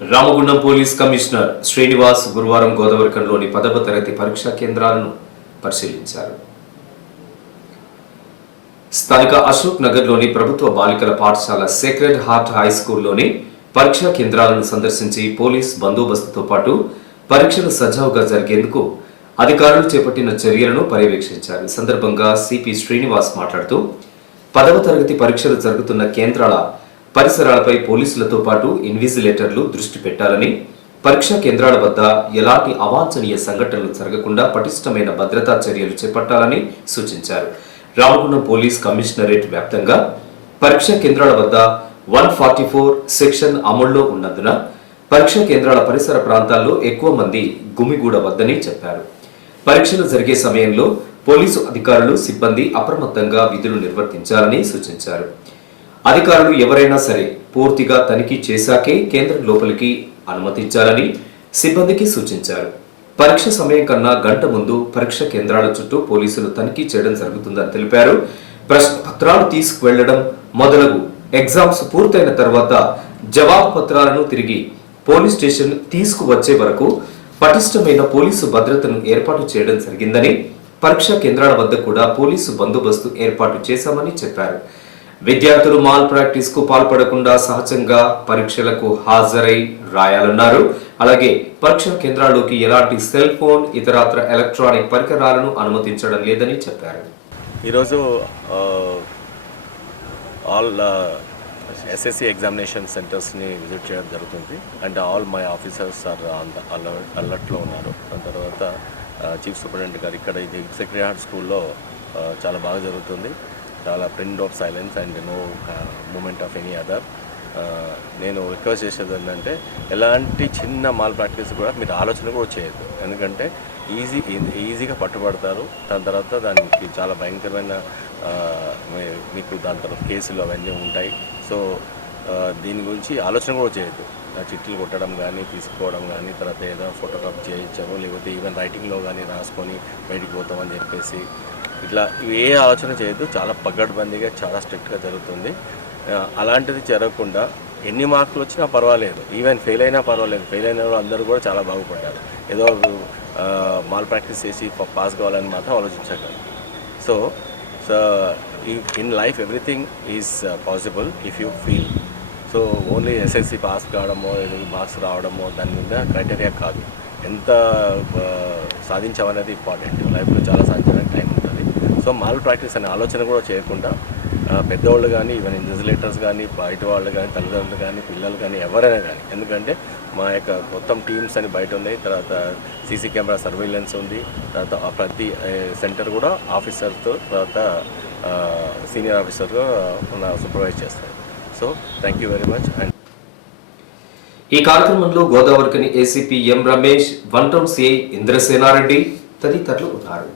Ramagundam police commissioner Srinivas గురువారం గోదావరికంలోని పదవ తరగతి పరీక్షా కేంద్రాలను పరిశీలించారు. స్థానిక అశోక్ నగర్లోని ప్రభుత్వ బాలికల పాఠశాల సేక్రెడ్ హార్ట్ హై స్కూల్లోని పరీక్షా కేంద్రాలను సందర్శించి పోలీస్ బందోబస్తుతో పాటు పరీక్షలు సజావుగా జరిగేందుకు అధికారులు చేపట్టిన చర్యలను పర్యవేక్షించారు. సందర్భంగా సిపి శ్రీనివాస్ మాట్లాడుతూ పదవ తరగతి పరీక్షలు జరుగుతున్న కేంద్రాల పరిసరాలపై పోలీసులతో పాటు ఇన్విజిలేటర్లు దృష్టి పెట్టాలని పరీక్షా కేంద్రాల వద్ద ఎలాంటి అవాంఛనీయ సంఘటనలు జరగకుండా పటిష్టమైన భద్రతా చర్యలు చేపట్టాలని సూచించారు. రామగుండం పోలీస్ కమిషనరేట్ వ్యాప్తంగా పరీక్షా కేంద్రాల వద్ద వన్ ఫార్టీ ఫోర్ సెక్షన్ అమల్లో ఉన్నందున పరీక్షా కేంద్రాల పరిసర ప్రాంతాల్లో ఎక్కువ మంది గుమిగూడ వద్దని చెప్పారు. పరీక్షలు జరిగే సమయంలో పోలీసు అధికారులు సిబ్బంది అప్రమత్తంగా విధులు నిర్వర్తించాలని సూచించారు. అధికారులు ఎవరైనా సరే పూర్తిగా తనిఖీ చేశాకే కేంద్రం లోపలికి అనుమతించాలని సిబ్బందికి సూచించారు. పరీక్ష సమయం కన్నా గంట ముందు పరీక్ష కేంద్రాల చుట్టూ పోలీసులు తనిఖీ చేయడం జరుగుతుందని తెలిపారు. ప్రశ్న పత్రాలు తీసుకువెళ్ళడం మొదలగు ఎగ్జామ్స్ పూర్తయిన తర్వాత జవాబు పత్రాలను తిరిగి పోలీస్ స్టేషన్ తీసుకువచ్చే వరకు పటిష్టమైన పోలీసు భద్రతను ఏర్పాటు చేయడం జరిగిందని పరీక్షా కేంద్రాల వద్ద కూడా పోలీసు బందోబస్తు ఏర్పాటు చేశామని చెప్పారు. విద్యార్థులు మాల్ ప్రాక్టీస్కు పాల్పడకుండా సహజంగా పరీక్షలకు హాజరై రాయాలన్నారు. అలాగే పరీక్షా కేంద్రాల్లోకి ఎలాంటి సెల్ ఫోన్ ఇతరత్ర ఎలక్ట్రానిక్ పరికరాలను అనుమతించడం లేదని చెప్పారు. ఈరోజు ఆల్ ఎస్ఎస్సి ఎగ్జామినేషన్ సెంటర్స్ని విజిట్ చేయడం జరుగుతుంది. And all my officers are on అలర్ట్లో ఉన్నారు. దాని తర్వాత చీఫ్ సూపరింటెండెంట్ గారు ఇక్కడ ఇది సెక్రటరీ హార్ట్ స్కూల్లో చాలా బాగా జరుగుతుంది. చాలా print of silence and no movement of any other నేను రిక్వెస్ట్ చేసేది ఏంటంటే ఎలాంటి చిన్న మాల్ ప్రాక్టీస్ కూడా మీరు ఆలోచన కూడా చేయొద్దు. ఎందుకంటే ఈజీ ఈజీగా పట్టుబడతారు. దాని తర్వాత దానికి చాలా భయంకరమైన uh, మీ- మీకు దాని తర్వాత కేసులు అవన్నీ ఉంటాయి. సో uh, దీని గురించి ఆలోచన కూడా చేయొద్దు. చిట్లు కొట్టడం కానీ తీసుకోవడం కానీ తర్వాత ఏదో ఫోటోగ్రాఫ్ చేయించడం లేకపోతే ఈవెన్ రైటింగ్లో కానీ రాసుకొని బయటికి పోతామని చెప్పేసి ఇట్లా ఇవి ఏ ఆలోచన చేయొద్దు చాలా పగడ్బందీగా చాలా స్ట్రిక్ట్గా జరుగుతుంది. అలాంటిది జరగకుండా ఎన్ని మార్కులు వచ్చినా పర్వాలేదు. ఈవెన్ ఫెయిల్ అయినా పర్వాలేదు. ఫెయిల్ అయిన వాళ్ళు అందరూ కూడా చాలా బాగుపడ్డారు. ఏదో మాల్ ప్రాక్టీస్ చేసి పాస్ కావాలని మాత్రం ఆలోచించగలరు so so in life everything is possible if you feel. So only SSC pass కావడమో marks రావడమో దాని మీద క్రైటీరియా కాదు. ఎంత సాధించామనేది ఇంపార్టెంట్. లైఫ్లో చాలా సాధించడానికి సో మాల్ ప్రాక్టీస్ అనే ఆలోచన కూడా చేయకుండా పెద్దవాళ్ళు కానీ ఈవెన్ ఇన్విజిలేటర్స్ కానీ బయట వాళ్ళు కానీ తల్లిదండ్రులు కానీ పిల్లలు కానీ ఎవరైనా కానీ ఎందుకంటే మా యొక్క మొత్తం టీమ్స్ అని బయట ఉన్నాయి. తర్వాత సీసీ కెమెరా సర్వేలెన్స్ ఉంది. తర్వాత ప్రతి సెంటర్ కూడా ఆఫీసర్తో తర్వాత సీనియర్ ఆఫీసర్తో సూపర్వైజ్ చేస్తారు. So thank you very much and ఈ కార్యక్రమంలో Godavarikhani ACP M Ramesh one town CI Indrasenareddy తదితరులు ఉన్నారు.